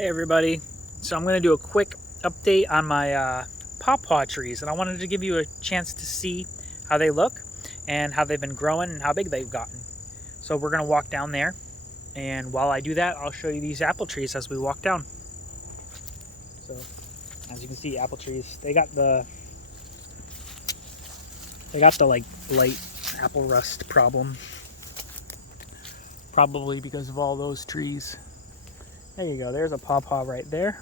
Hey everybody, so I'm going to do a quick update on my pawpaw trees, and I wanted to give you a chance to see how they look and how they've been growing and how big they've gotten. So we're going to walk down there, and while I do that, I'll show you these apple trees as we walk down. So as you can see, apple trees, they got the like light apple rust problem, probably because of all those trees. There you go, there's a pawpaw right there.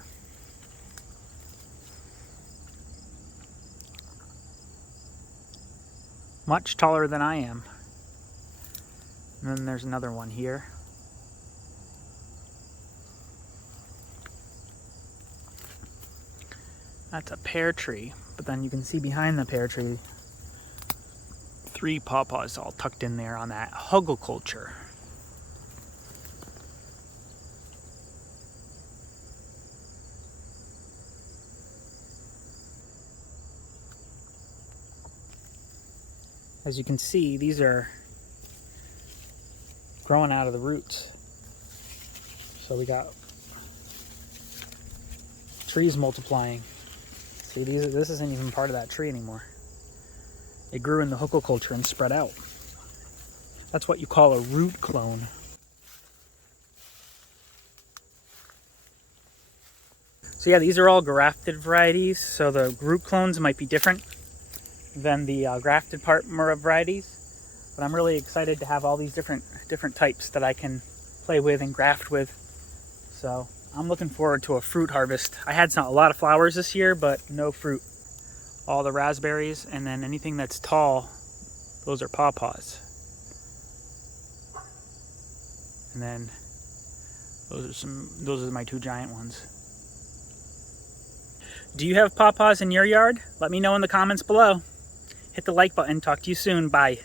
Much taller than I am. And then there's another one here. That's a pear tree, but then you can see behind the pear tree 3 pawpaws all tucked in there on that Hugelkulture. As you can see, these are growing out of the roots. So we got trees multiplying. See, this isn't even part of that tree anymore. It grew in the Hugelkulture and spread out. That's what you call a root clone. So yeah, these are all grafted varieties, so the root clones might be different than the grafted varieties, but I'm really excited to have all these different types that I can play with and graft with. So I'm looking forward to a fruit harvest. I had a lot of flowers this year, but no fruit. All the raspberries, and then anything that's tall, those are pawpaws. And then those are my 2 giant ones. Do you have pawpaws in your yard? Let me know in the comments below. Hit the like button. Talk to you soon. Bye.